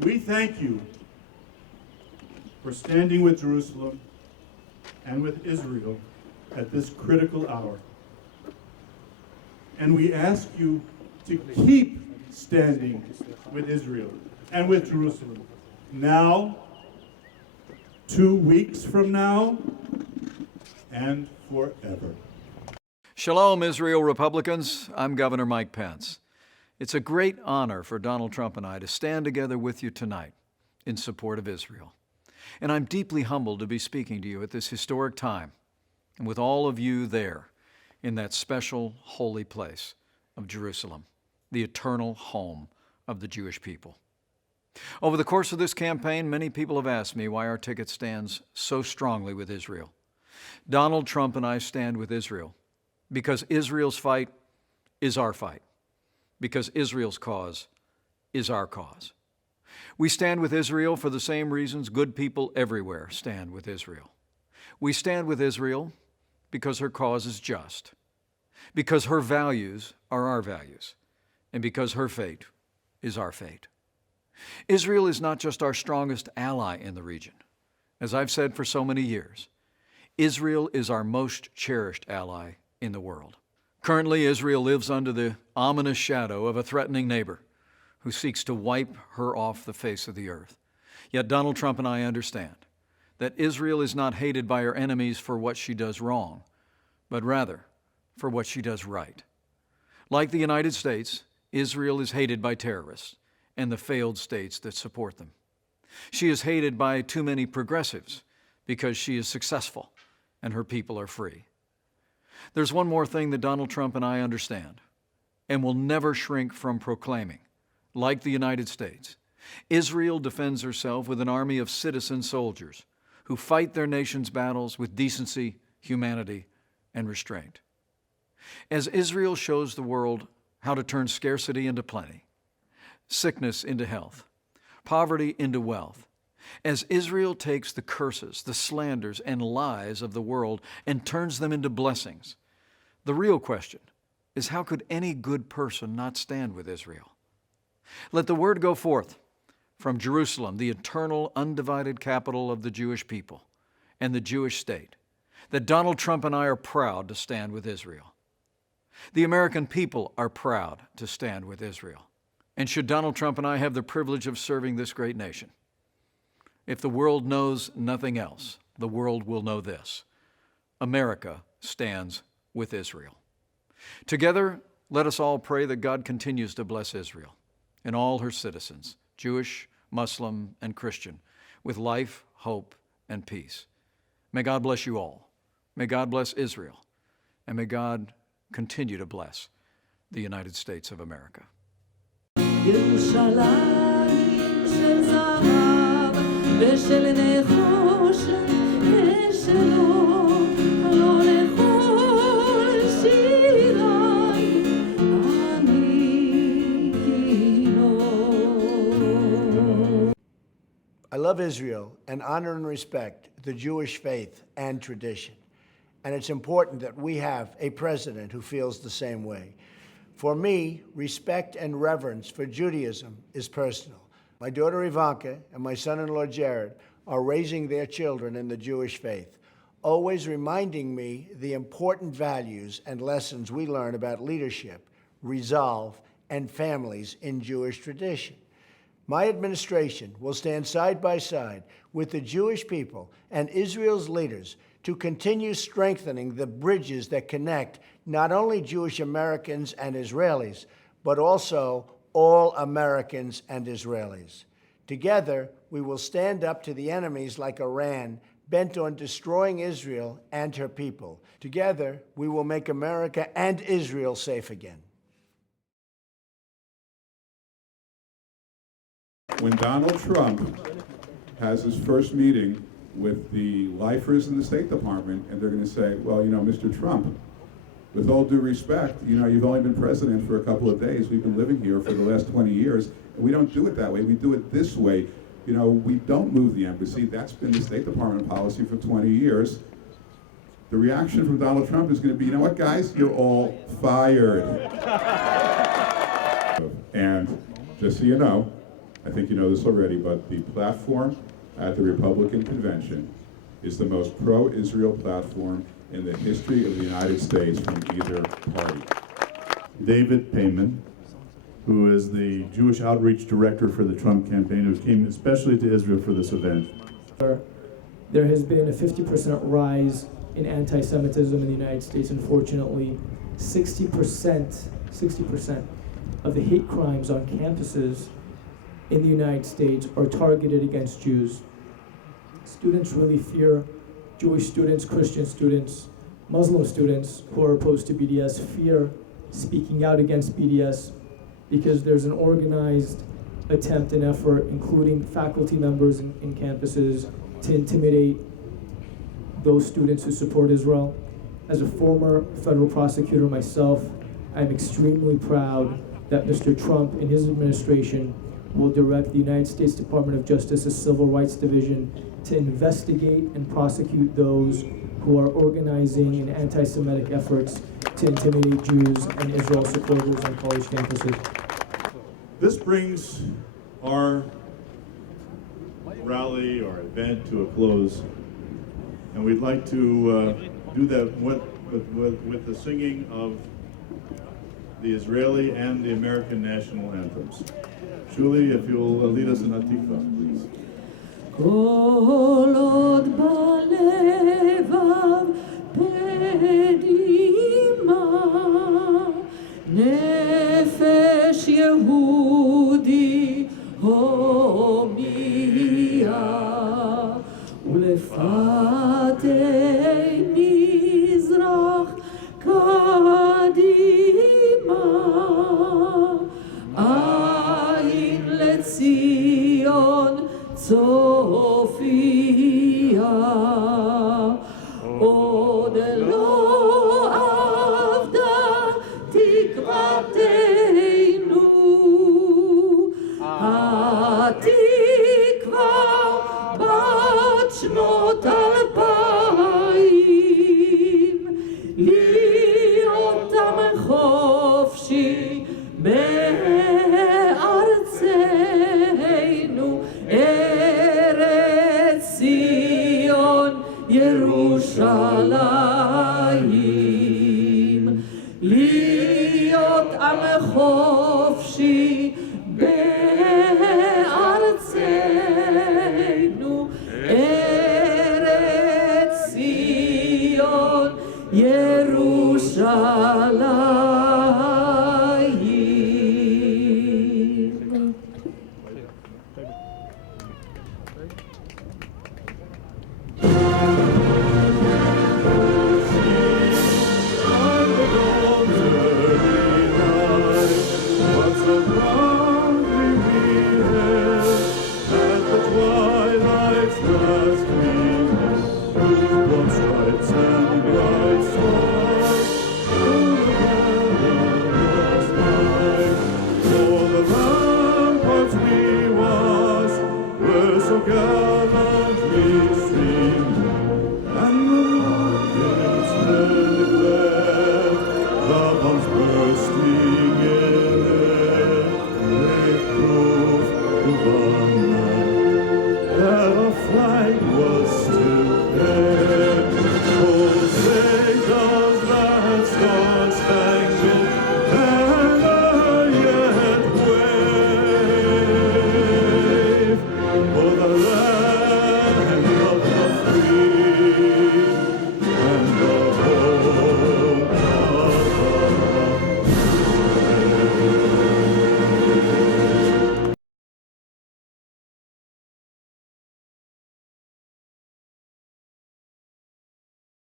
We thank you for standing with Jerusalem and with Israel at this critical hour. And we ask you to keep standing with Israel and with Jerusalem now, 2 weeks from now, and forever. Shalom, Israel Republicans. I'm Governor Mike Pence. It's a great honor for Donald Trump and I to stand together with you tonight in support of Israel. And I'm deeply humbled to be speaking to you at this historic time and with all of you there in that special holy place of Jerusalem, the eternal home of the Jewish people. Over the course of this campaign, many people have asked me why our ticket stands so strongly with Israel. Donald Trump and I stand with Israel because Israel's fight is our fight, because Israel's cause is our cause. We stand with Israel for the same reasons good people everywhere stand with Israel. We stand with Israel because her cause is just, because her values are our values, and because her fate is our fate. Israel is not just our strongest ally in the region. As I've said for so many years, Israel is our most cherished ally in the world. Currently, Israel lives under the ominous shadow of a threatening neighbor who seeks to wipe her off the face of the earth. Yet Donald Trump and I understand that Israel is not hated by her enemies for what she does wrong, but rather for what she does right. Like the United States, Israel is hated by terrorists and the failed states that support them. She is hated by too many progressives because she is successful and her people are free. There's one more thing that Donald Trump and I understand and will never shrink from proclaiming. Like the United States, Israel defends herself with an army of citizen soldiers who fight their nation's battles with decency, humanity, and restraint. As Israel shows the world how to turn scarcity into plenty, sickness into health, poverty into wealth, as Israel takes the curses, the slanders, and lies of the world and turns them into blessings, the real question is how could any good person not stand with Israel? Let the word go forth from Jerusalem, the eternal, undivided capital of the Jewish people and the Jewish state, that Donald Trump and I are proud to stand with Israel. The American people are proud to stand with Israel. And should Donald Trump and I have the privilege of serving this great nation, if the world knows nothing else, the world will know this: America stands with Israel. Together, let us all pray that God continues to bless Israel and all her citizens, Jewish, Muslim, and Christian, with life, hope, and peace. May God bless you all. May God bless Israel. And may God continue to bless the United States of America. ירושלים של זהב ושל נחושת ושלום, הלא לכל שירי אני קינו. I love Israel and honor and respect the Jewish faith and tradition. And it's important that we have a president who feels the same way. For me, respect and reverence for Judaism is personal. My daughter Ivanka and my son-in-law Jared are raising their children in the Jewish faith, always reminding me the important values and lessons we learn about leadership, resolve, and families in Jewish tradition. My administration will stand side by side with the Jewish people and Israel's leaders to continue strengthening the bridges that connect not only Jewish Americans and Israelis, but also all Americans and Israelis. Together, we will stand up to the enemies like Iran, bent on destroying Israel and her people. Together, we will make America and Israel safe again. When Donald Trump has his first meeting with the lifers in the State Department, and they're going to say, well, you know, Mr. Trump, with all due respect, you know, you've only been president for a couple of days. We've been living here for the last 20 years, and we don't do it that way. We do it this way. You know, we don't move the embassy. That's been the State Department policy for 20 years. The reaction from Donald Trump is going to be, you know what, guys, you're all fired. And just so you know, I think you know this already, but the platform at the Republican convention is the most pro-Israel platform in the history of the United States from either party. David Payman, who is the Jewish Outreach Director for the Trump campaign, who came especially to Israel for this event. There has been a 50% rise in anti-Semitism in the United States. Unfortunately, 60% of the hate crimes on campuses in the United States are targeted against Jews. Students really fear Jewish students, Christian students, Muslim students who are opposed to BDS fear speaking out against BDS because there's an organized attempt and effort, including faculty members in campuses, to intimidate those students who support Israel. As a former federal prosecutor myself, I'm extremely proud that Mr. Trump and his administration will direct the United States Department of Justice's Civil Rights Division to investigate and prosecute those who are organizing in anti-Semitic efforts to intimidate Jews and Israel supporters on college campuses. This brings our rally or event to a close, and we'd like to do that with the singing of the Israeli and the American national anthems. Julie, if you'll lead us in Hatikva, please. כל עוד בלבב פנימה נפש יהודי הומייה ולפתי מזרח קדימה עין לציון צופיה עוד לא אבדה תקוותנו התקווה בת שנות 2000 להיות עם חופשי בארצנו ארץ ציון ירושלים להיות עם חופשי